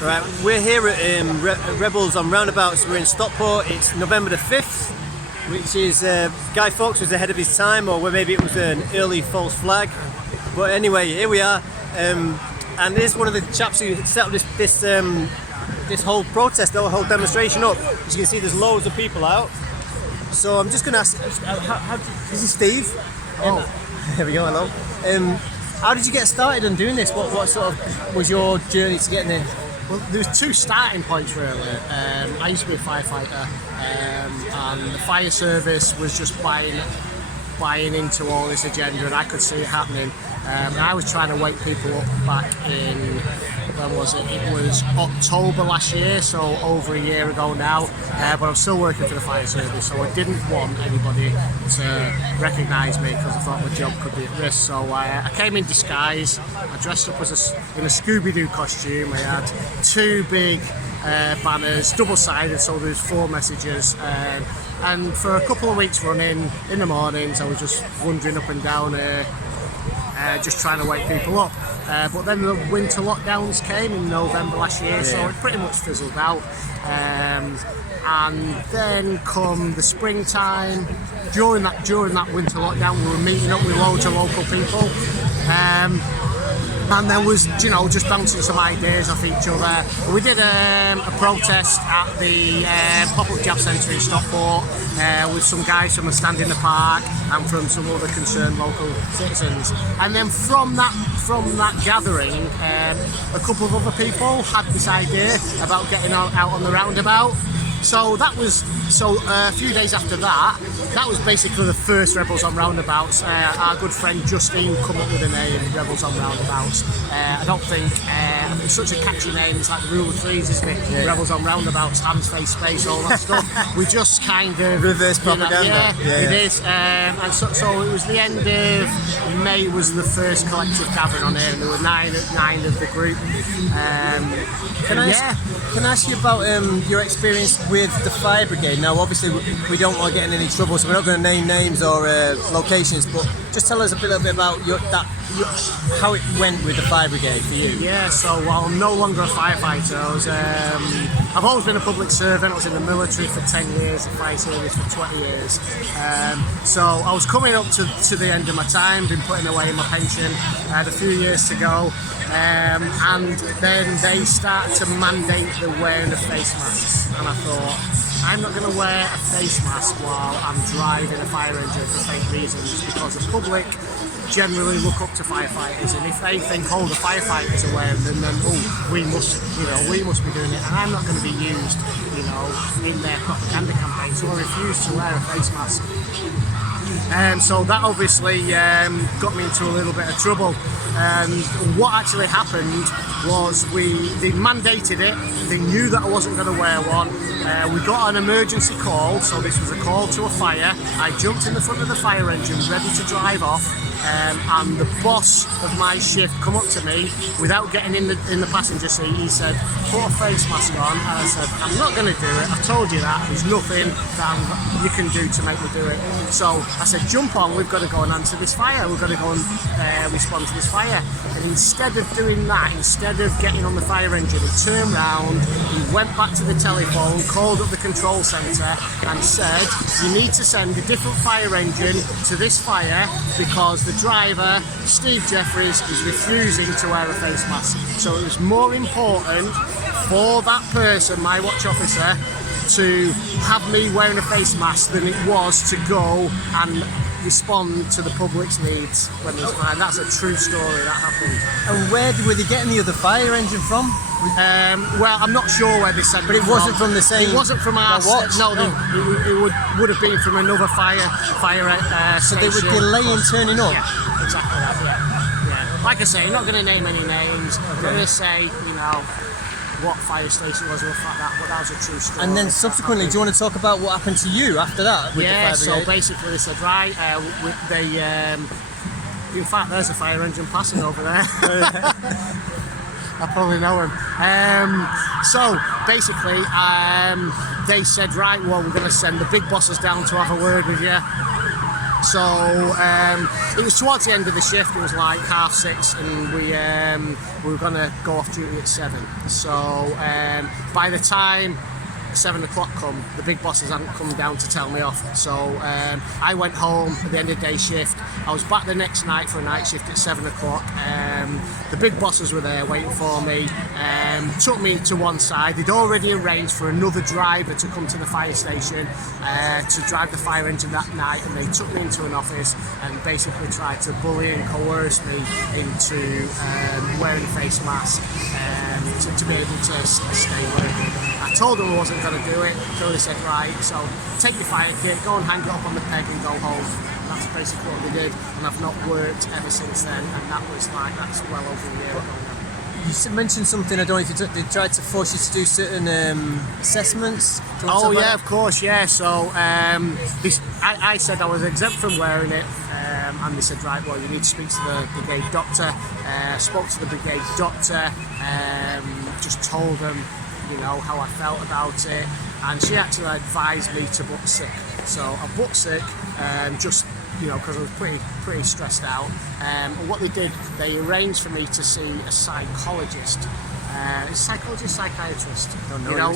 Right, we're here at Rebels on Roundabouts. We're in Stockport. It's November the 5th, which is Guy Fawkes was ahead of his time, or maybe it was an early false flag. But anyway, here we are, and here's one of the chaps who set up this whole protest, the whole demonstration up. As you can see, there's loads of people out. So I'm just going to ask, this is Steve. Oh, there we go. Hello. How did you get started on doing this? What sort of was your journey to getting in? Well, there's two starting points really. I used to be a firefighter, and the fire service was just buying into all this agenda, and I could see it happening. And I was trying to wake people up back in, when was it? It was October last year, so over a year ago now. But I'm still working for the fire service, so I didn't want anybody to recognise me because I thought my job could be at risk. So I came in disguise. I dressed up as in a Scooby-Doo costume. I had two big banners, double-sided, so there's 4 messages. And for a couple of weeks running, in the mornings, I was just wandering up and down just trying to wake people up. But then the winter lockdowns came in November last year, so it pretty much fizzled out. And then come the springtime, during that winter lockdown, we were meeting up with loads of local people. And there was, just bouncing some ideas off each other. We did a protest at the pop-up job centre in Stockport with some guys from a stand in the park and from some other concerned local citizens. And then from that gathering, a couple of other people had this idea about getting out on the roundabout. So a few days after that was basically the first Rebels on Roundabouts. Our good friend Justine come up with the name Rebels on Roundabouts. I don't think it's such a catchy name. It's like the rule of threes, isn't it? Yeah. Rebels on Roundabouts, hands, face, space, all that stuff. We just kind of reverse propaganda. It is. And so it was the end of May was the first collective gathering on here, and there were nine of the group. Can I ask you about your experience with the fire brigade? Now, obviously, we don't want to get in any trouble, so we're not going to name names or locations, but just tell us a little bit about how it went with the fire brigade for you. Yeah, so while I'm no longer a firefighter, I've always been a public servant. I was in the military for 10 years, the fire service for 20 years. So I was coming up to the end of my time, been putting away my pension. I had a few years to go. And then they started to mandate the wearing of face masks, and I thought, I'm not going to wear a face mask while I'm driving a fire engine for fake reasons, because the public generally look up to firefighters, and if they think, oh, the firefighters are wearing them, then we must be doing it, and I'm not going to be used, in their propaganda campaign, so I refused to wear a face mask. So that obviously got me into a little bit of trouble. And what actually happened was they mandated it. They knew that I wasn't going to wear one. We got an emergency call, so this was a call to a fire. I jumped in the front of the fire engine, ready to drive off. And the boss of my shift come up to me without getting in the passenger seat. He said, put a face mask on, and I said, I'm not going to do it. I've told you that. There's nothing that you can do to make me do it. So I said, jump on, we've got to go and answer this fire. We've got to go and respond to this fire. And instead of doing that, instead of getting on the fire engine, he turned round, he went back to the telephone, called up the control centre and said, you need to send a different fire engine to this fire because the driver, Steve Jeffries, is refusing to wear a face mask. So it was more important for that person, my watch officer, to have me wearing a face mask than it was to go and respond to the public's needs when there's fire. That's a true story, that happened. And where were they getting the other fire engine from? Well, I'm not sure where they said, but it wasn't from the same. It wasn't from our. No, it would have been from another fire So station. they were delaying turning up. Yeah, exactly that. Yeah. Like I say, I'm not going to name any names. I'm going to say, what fire station was or that, but that was a true story. And then subsequently, do you want to talk about what happened to you after that with the fire brigade? So basically they said, right, in fact, there's a fire engine passing over there. I probably know him. So basically, they said, right, well, we're going to send the big bosses down to have a word with you. So it was towards the end of the shift. It was like 6:30, and we were going to go off duty at 7. So by the time 7 o'clock come, the big bosses hadn't come down to tell me off. So I went home at the end of the day shift. I was back the next night for a night shift at 7 o'clock. The big bosses were there waiting for me, took me to one side. They'd already arranged for another driver to come to the fire station to drive the fire engine that night, and they took me into an office and basically tried to bully and coerce me into wearing a face mask to be able to stay working. I told them I wasn't going to do it, so they said, right, so take your fire kit, go and hang it up on the peg and go home. And that's basically what they did, and I've not worked ever since then, and that's well over a year ago now. You mentioned something, I don't know if they tried to force you to do certain assessments? Oh yeah, of course, yeah. So I said I was exempt from wearing it, and they said, right, well, you need to speak to the brigade doctor. Spoke to the brigade doctor, just told them, you know, how I felt about it, and she actually advised me to book sick. So I booked sick, just, you know, because I was pretty stressed out. And what they did, they arranged for me to see a psychologist. Is psychologist, psychiatrist? You know,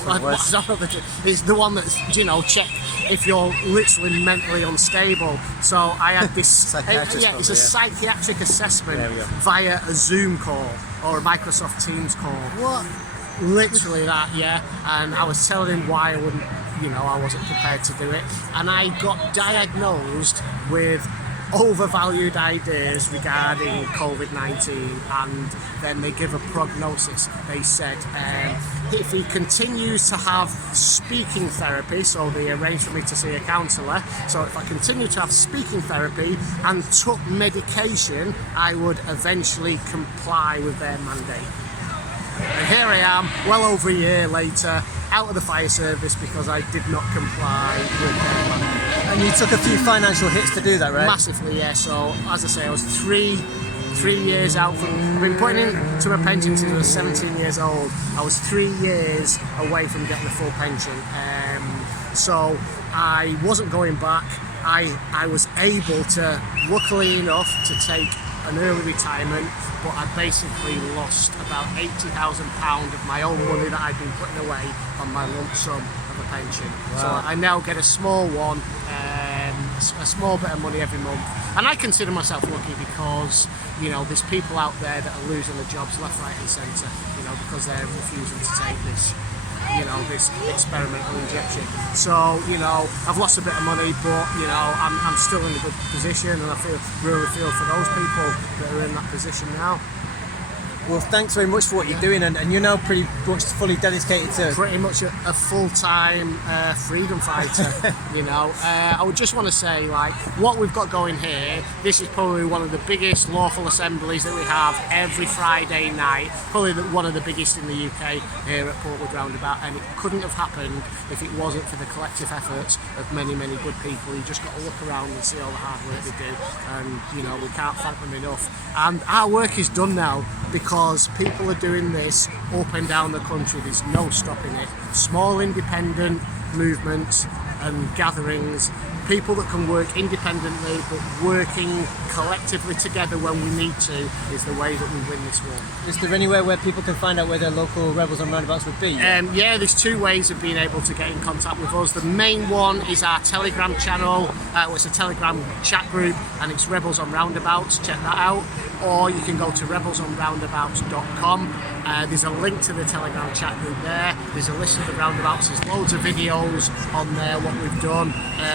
it's the one that's, you know, check if you're literally mentally unstable. So I had this, it's a psychiatric assessment via a Zoom call or a Microsoft Teams call. What? Literally that, yeah. And I was telling him why I wouldn't, you know, I wasn't prepared to do it. And I got diagnosed with overvalued ideas regarding COVID-19, and then they give a prognosis. They said if he continues to have speaking therapy, so they arranged for me to see a counsellor, so if I continue to have speaking therapy and took medication, I would eventually comply with their mandate. And here I am, well over a year later, out of the fire service because I did not comply with their mandate. And you took a few financial hits to do that, right? Massively, yeah. So, as I say, I was three years out from... I've been putting into a pension since I was 17 years old. I was 3 years away from getting a full pension. So, I wasn't going back. I was able to, luckily enough, to take an early retirement, but I basically lost about £80,000 of my own money that I'd been putting away on my lump sum of a pension. Wow. So I now get a small one, a small bit of money every month, and I consider myself lucky because, you know, there's people out there that are losing their jobs left, right and centre, you know, because they're refusing to take this, you know, this experimental injection. So, you know, I've lost a bit of money, but, you know, I'm still in a good position, and I really feel for those people that are in that position now. Well, thanks very much for what you're doing, and you're now pretty much fully dedicated to... Pretty much a full-time freedom fighter, you know. I would just want to say, like, what we've got going here, this is probably one of the biggest lawful assemblies that we have every Friday night, probably one of the biggest in the UK here at Portwood Roundabout, and it couldn't have happened if it wasn't for the collective efforts of many, many good people. You just got to look around and see all the hard work they do, and, you know, we can't thank them enough. And our work is done now because people are doing this up and down the country. There's no stopping it. Small independent movements and gatherings, people that can work independently but working collectively together when we need to, is the way that we win this war. Is there anywhere where people can find out where their local Rebels on Roundabouts would be? Yeah, there's two ways of being able to get in contact with us. The main one is our Telegram channel. It's a Telegram chat group, and it's Rebels on Roundabouts. Check that out. Or you can go to rebelsonroundabouts.com. There's a link to the Telegram chat group there. There's a list of the roundabouts. There's loads of videos on there, what we've done.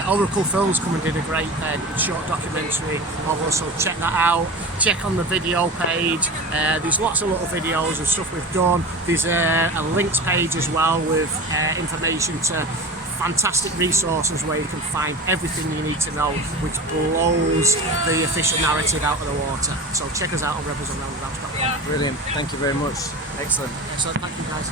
Oracle Films come and did a great short documentary of us, so check that out. Check on the video page. There's lots of little videos and stuff we've done. There's a links page as well with information to fantastic resources where you can find everything you need to know, which blows the official narrative out of the water. So check us out on rebelsonroundabouts.com. Brilliant. Thank you very much. Excellent. Excellent. Thank you, guys.